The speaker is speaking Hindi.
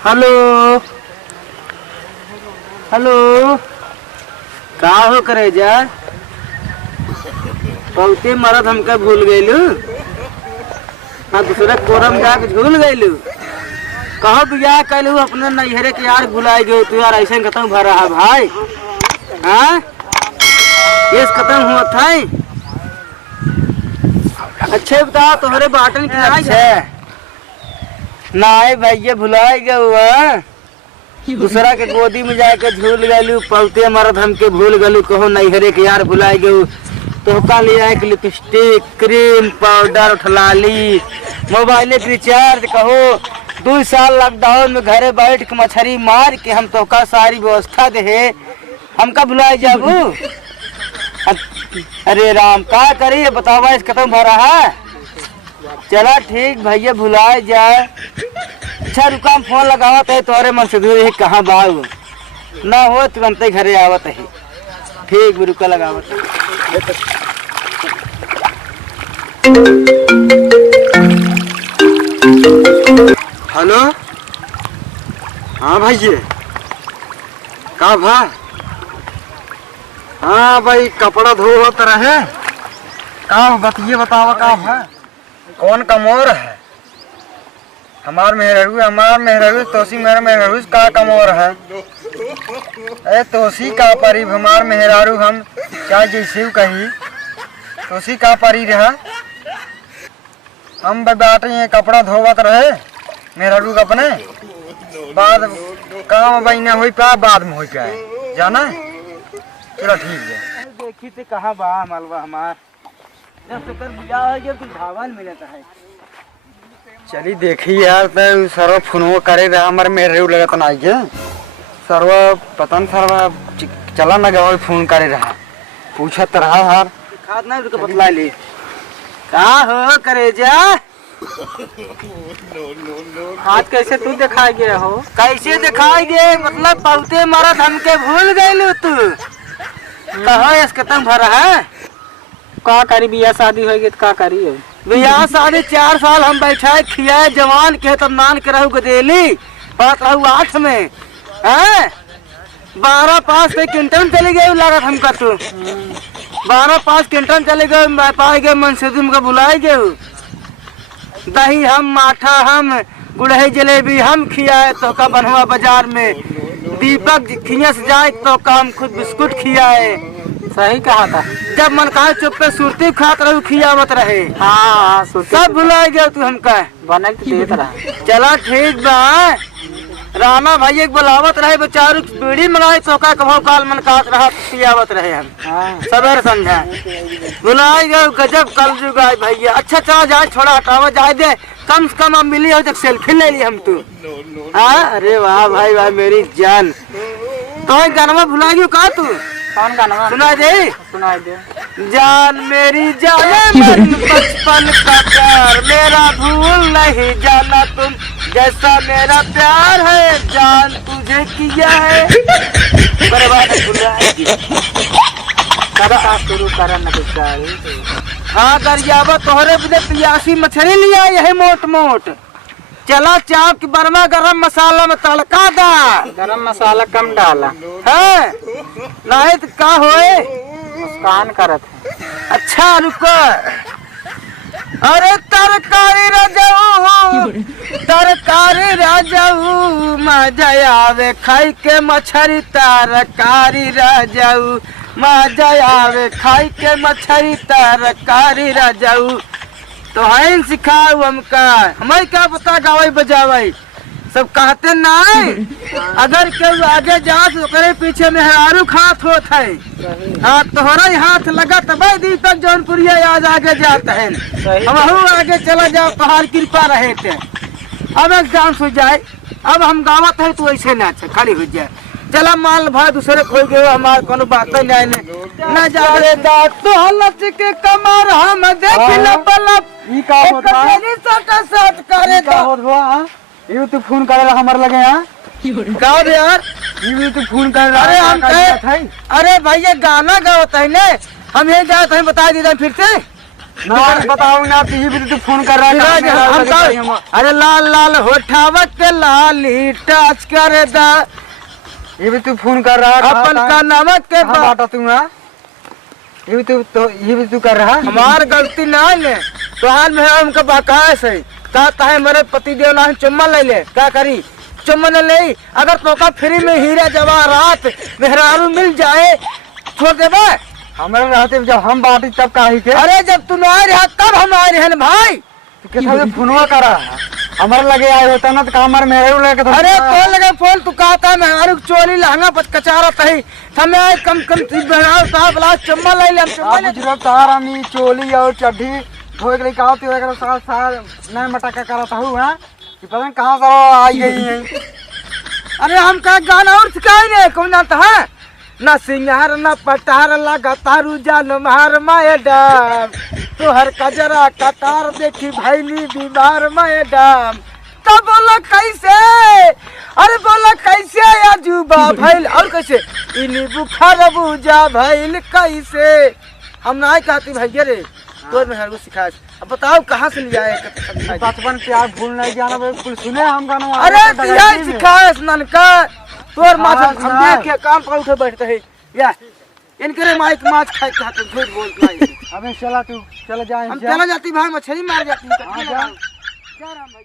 हेलो हेलो, का हो करे जा? बहुते मरद हमके भूल गईलू। हाँ, दूसरे कोरम जाके झूल गईलू। कहो बियाह कैलू अपने नैहरे के यार भुलाई गयो तू यार। ऐसे खत्म भर रहा भाई। हाँ, ये खत्म हुआ था। अच्छे बताओ तुम्हारे बाटन की अच्छा नाय भैया भुलाई गए। दूसरा के गोदी में जाके झूल गलू। पलते मरद हमके भूल गलू। कहो नैहरे के यार भुलाई गऊ। तोहका ले आए लिपस्टिक, क्रीम, पाउडर, ठलाली, मोबाइल रिचार्ज। कहो 2 साल लॉकडाउन में घरे बैठ के मछली मार के हम तोहका सारी व्यवस्था दे। हमका भुलाई जाबू? अरे राम, का करिए बतावा? इस खत्म भर रहा है। चला ठीक भैया भुलाए जाए। अच्छा रुका, हम फोन लगावत है तोरे मन से दूर कहाँ बाऊ ना हो तुरंत घरे आवत है। ठीक भी रुका लगावत है। हेलो, हाँ भैया, का भाई? हाँ भाई, कपड़ा धोवत रहे। का बतिए बतावा का है? कौन कमोर है? हमार मेहरारू तोसी मेरा मेहरारू का कमोर है? अरे तोसी का परी हमार मेहरारू हम क्या जैसे कही तोसी का परी रहा। हम बाटे कपड़ा धोवत रहे मेहरारू का अपने। बाद काम बहना हो पा बाद में हो पाए जाना। चलो ठीक है। देखी थे कहाँ बा मलबा हमार भावन मिलता है। चली देखी यार, तो सर्व फोन करे रहा हमारे मेरे लगत ना आइए सर्व पतन सर्व चला ना गवा फोन करे रहा। पूछत रहा यार खाद ना रुक बतला ली का हो करे जा। हाथ कैसे तू दिखाई गया हो? कैसे दिखाई गए मतलब बहुते मरद हमके भूल गए तू। कहो इस खत्म भरा है। का करी बियाह शादी हो गई तो का करी है? बियाह शादी 4 साल हम बैठा खिया जवान के तब मान के रहू गदेली बात रहू 8 में है। 12 पास पे क्विंटल चले गए लागत हमका। तू 12 पास क्विंटल चले गए पाए गए मन से तुमको बुलाए गए। दही हम, माठा हम, गुड़ही जलेबी हम खियाए तो का बनवा बाजार में। दीपक खिया से जाए तो का हम खुद बिस्कुट खियाए। सही कहा था। जब मन कहा चुप पे सुरती खात रहू खियावत रहे। हाँ सब भुलाए गए तू हमका बना के देत रहा। चला ठीक बा। राना भैया बुलावत रहे बेचारू बीड़ी मंगाए तो का कभो काल मन काट रहा पियावत रहे हम। सवेर समझा बुलाए गए। गजब कल जुगाए भैया। अच्छा चला जाए छोड़ा हटावा जाए दे। कम से कम अब मिली हो तक सेल्फी ले ली हम तू। हाँ अरे वाह भाई वाह मेरी जान। तो गाना भुला गयो का तू? कौन गाना सुना दे? जान मेरी जान मन बचपन का प्यार मेरा भूल नहीं जाना तुम। जैसा मेरा प्यार है जान तुझे किया है। शुरू कर हाँ दरियावा तोहरे बदे पियासी मछली लिया यही मोट मोट। चला चाप की बर्मा गरम मसाला में तड़का दा। गरम मसाला कम डाला है नहीं तो का होए मुस्कान करत है। अच्छा रुको। अरे तरकारी राजाऊ मजा आवे खाई के मछली। तरकारी राजाऊ मजा आवे खाई के मछली। तरकारी राजाऊ तो है सिखाऊ हमका। हमें क्या पता गावाई बजावाई सब कहते ना। अगर कोई आगे जा तो करे पीछे मेहरारू खात होत है। हाँ तोहरा हाथ लगा तब दीपक जौनपुरिया आज आगे जाता है। हम आगे चला जाओ पहाड़ कृपा रहे थे। अब एक डांस हो जाए। अब हम गावत है तो ऐसे ना खड़ी हो जाए। चला माल भाई दूसरे खोल गए हमारे कोनो बात नहीं ना जाए दांत तो हलच के कमर हम देख ल बलब। ई का होत बा? सट करे का होत बा? यू तो फोन करे हमर लगे हां गाओ दे यार। यू तो फोन कर रहा। अरे हम कहे अरे भैया गाना गावत है ने हम यही जात है बता दी फिर से। ना बताओ ना तो ये भी तू फोन कर रहा है। अरे लाल लाल होठावा के लाली टच कर दा, ये भी तू फोन कर रहा है। अपन का नमक के बाटा तू ना, ये भी तू कर रहा है। हमार गलती ना है तो हाल में हमका बाकाश है कहता है मेरे पति देव ना चुम्मा ले ले, क्या करी चुम्मा न ले। अगर तोका फ्री में हीरा जवाहरात मेहरारू मिल जाए छोड़ देबे। हमारे रहते जब हम बाटी तब काहे के। अरे जब तुम आए रहा तब हम आए रहे भाई। कैसा फोनवा करा हमारे लगे आए होता ना तो हमारे मेरे लेके तो। अरे कौन लगे फोन तू कहता मेहरारू चोली लहंगा पर कचारा तही हमें कम कम बनाओ साहब ला चुम्मा ले ले। गुजरात तार हम चोली और चड्ढी धोए के लिए कहा तो साल साल नए मटका करता हूँ। हाँ कि पता नहीं कहाँ से आई गई है। अरे हम का गाना और सिखाए रे कौन जानता है ना सिंगार ना पटार लगा तारू जान मार मैडम तोहर कजरा कतार देखी भैली बीमार मैडम। तब बोला कैसे, अरे बोला कैसे अजूबा भैल और कैसे इनी बुखार बुझा भैल कैसे। हम ना कहती भैया रे तो मेहर सिखा। अब बताओ कहाँ से लिया है बचपन प्यार भूल नहीं जाना बिल्कुल सुने हम गाना। अरे सिखाए ननका तोर माथा हम देख के काम पर उठे बैठते है या इनके माइक माछ खाए खाते झूठ बोलता है। अबे चला तू चला जाए हम चला जाती भाई मछली मार जाती है। क्या राम भाई